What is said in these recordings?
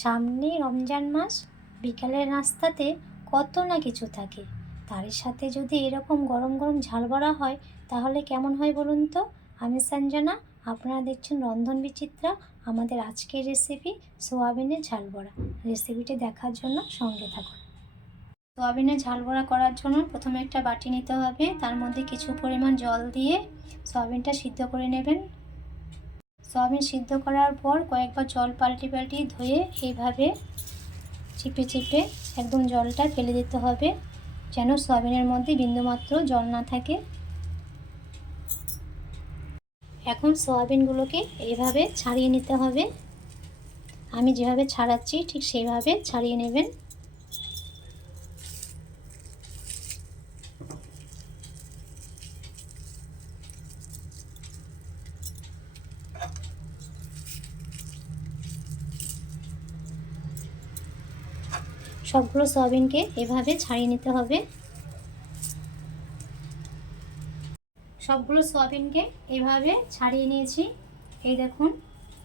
সামনে রমজান মাস, বিকালের নাস্তাতে কত না কিছু থাকে। তার সাথে যদি এরকম গরম গরম ঝাল বড়া হয় তাহলে কেমন হয় বলুন তো। আমি সঞ্জনা, আপনারা দেখছেন রন্ধন বিচিত্রা। আমাদের আজকের রেসিপি সোয়াবিনের ঝাল বড়া। রেসিপিটি দেখার জন্য সঙ্গে থাকুন। সোয়াবিনের ঝাল বড়া করার জন্য প্রথমে একটা বাটি নিতে হবে, তার মধ্যে কিছু পরিমাণ জল দিয়ে সোয়াবিনটা সিদ্ধ করে নেবেন। সোয়াবিন সিদ্ধ করার পর কয়েকবার জল পাল্টে ধুয়ে এইভাবে চিপে চিপে একদম জলটা ফেলে দিতে হবে, যেন সোয়াবিনের মধ্যে বিন্দুমাত্র জল না থাকে। এখন সোয়াবিনগুলোকে এইভাবে ছাড়িয়ে নিতে হবে। আমি যেভাবে ছাড়াচ্ছি ঠিক সেইভাবে ছাড়িয়ে নেবেন। সবগুলো সয়াবিনকে এভাবে ছাড়িয়ে নিতে হবে। সবগুলো সয়াবিনকে এভাবে ছাড়িয়ে নিয়েছি। এই দেখুন,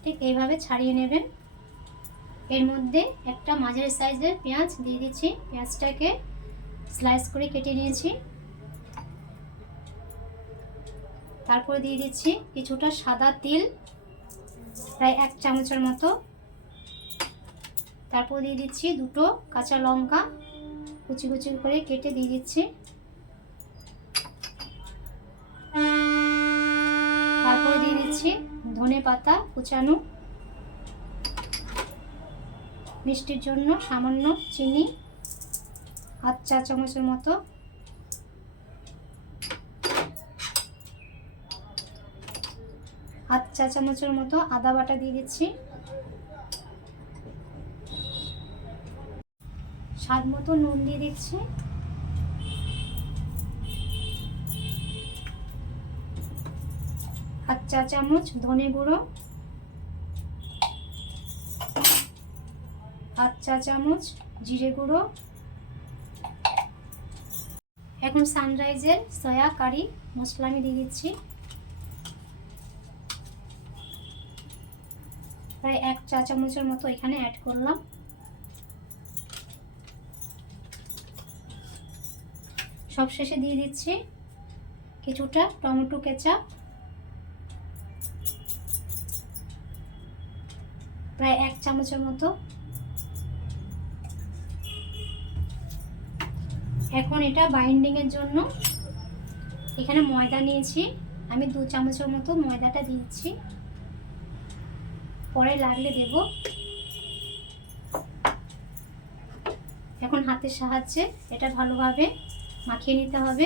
ঠিক এইভাবে ছাড়িয়ে নেবেন। এর মধ্যে একটা মাঝারি সাইজের পেঁয়াজ দিয়ে দিচ্ছি। পেঁয়াজটাকে স্লাইস করে কেটে নিয়েছি। তারপরে দিয়ে দিচ্ছি কিছুটা সাদা তিল, প্রায় 1 চামচের মতো। তারপর দিয়ে দিচ্ছি দুটো কাঁচা লঙ্কা কুচি কুচি করে কেটে দিয়ে দিচ্ছি। তারপরে দিয়ে দিচ্ছি ধনে পাতা কুচানো, মিষ্টির জন্য সামান্য চিনি 1 চা চামচের মতো। হাফ চা চামচের মতো আদা বাটা দিয়ে দিচ্ছি। স্বাদ মতো নুন দিয়ে দিচ্ছি। হাফ চা চামচ ধনে গুঁড়ো, হাফ চা চামচ জিরে গুঁড়ো। এখন সানরাইজের সয়া কারি মশলা আমি দিয়ে দিচ্ছি, প্রায় 1 চা চামচের মতো এখানে অ্যাড করলাম। সবশেষে দিয়ে দিচ্ছি কিছুটা টমেটো কেচাপ, প্রায় 1 চামচের মতো। এখন এটা বাইন্ডিং এর জন্য এখানে ময়দা নিয়েছি, আমি 2 চামচের মতো ময়দাটা দিচ্ছি, পরে লাগলে দেব। এখন হাতের সাহায্যে এটা ভালোভাবে মাখিয়ে নিতে হবে।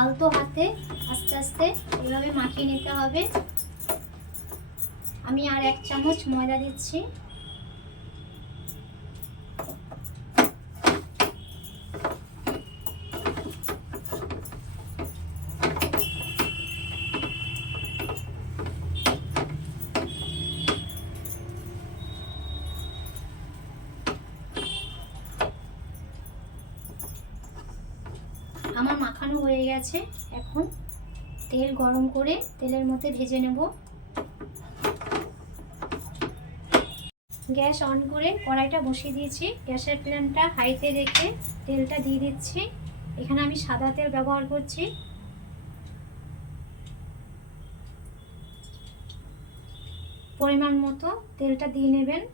আলতো হাতে আস্তে আস্তে এভাবে মাখিয়ে নিতে হবে। আমি আর 1 চামচ ময়দা দিচ্ছি। আমার মাখানো হয়ে গেছে। এখন তেল গরম করে তেলের মধ্যে ভেজে নেব। গ্যাস অন করে কড়াইটা বসিয়ে দিয়েছি। গ্যাসের ফ্লেমটা হাইতে রেখে তেলটা দিয়ে দিচ্ছি। এখানে আমি সাদা তেল ব্যবহার করছি। পরিমাণ মতো তেলটা দিয়ে নেবেন।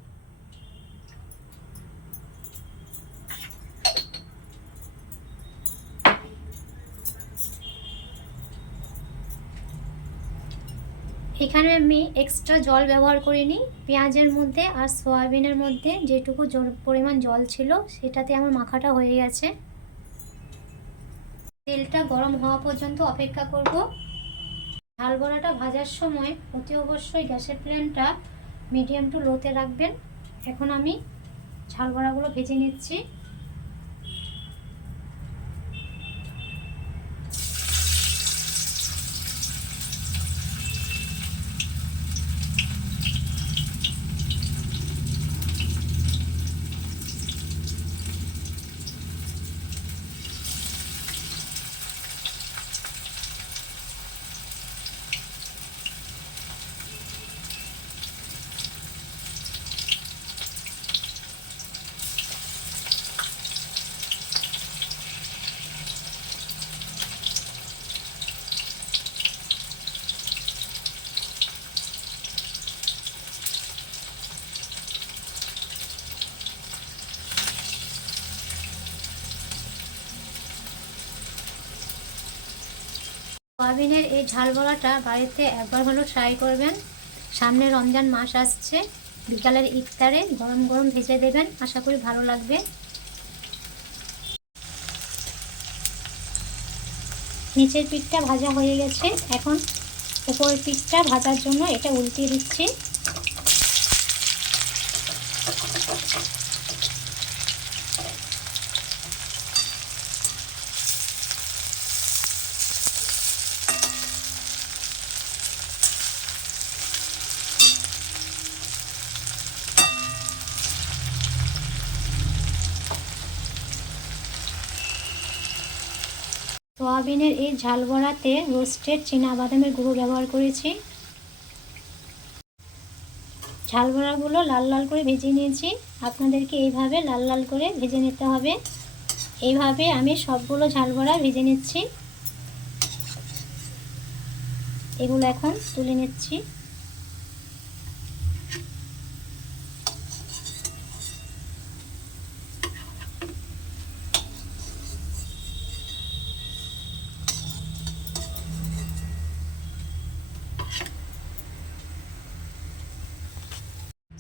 এখানে আমি এক্সট্রা জল ব্যবহার করিনি। পেঁয়াজের মধ্যে আর সয়াবিনের মধ্যে যেটুকু পরিমাণ জল ছিল সেটাতে আমার মাখাটা হয়ে গেছে। তেলটা গরম হওয়া পর্যন্ত অপেক্ষা করব। ঝাল বড়াটা ভাজার সময় অতি অবশ্যই গ্যাসের ফ্লেমটা মিডিয়াম টু লোতে রাখবেন। এখন আমি ঝাল বড়াগুলো ভেজে নিচ্ছি। সোয়াবিনের এই ঝাল বড়াটা বাড়িতে একবার হলেও ট্রাই করবেন। সামনে রমজান মাস আসছে, বিকালের ইফতারে গরম গরম ভেজে দেবেন, আশা করি ভালো লাগবে। নিচের পিঠটা ভাজা হয়ে গেছে, এখন উপরের পিঠটা ভাজার জন্য এটা উল্টিয়ে দিচ্ছি। সোয়াবিনের এই ঝাল বড়াতে রোস্টেড চীনাবাদামের গুঁড়ো ব্যবহার করেছি। ঝাল বড়াগুলো লাল লাল করে ভেজে নিয়েছি, আপনাদেরকে এইভাবে লাল লাল করে ভেজে নিতে হবে। এইভাবে আমি সবগুলো ঝাল বড়া ভেজে নিচ্ছি। এগুলো এখন তুলে নিচ্ছি।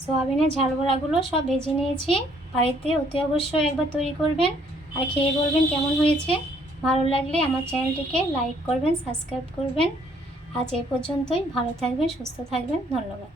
সোয়াবিনের ঝাল বড়াগুলো সব ভেজে নিয়েছি। বাড়িতে অতি অবশ্যই একবার তৈরি করবেন আর খেয়ে বলবেন কেমন হয়েছে। ভালো লাগলে আমার চ্যানেলটিকে লাইক করবেন, সাবস্ক্রাইব করবেন। আজ এ পর্যন্তই। ভালো থাকবেন, সুস্থ থাকবেন। ধন্যবাদ।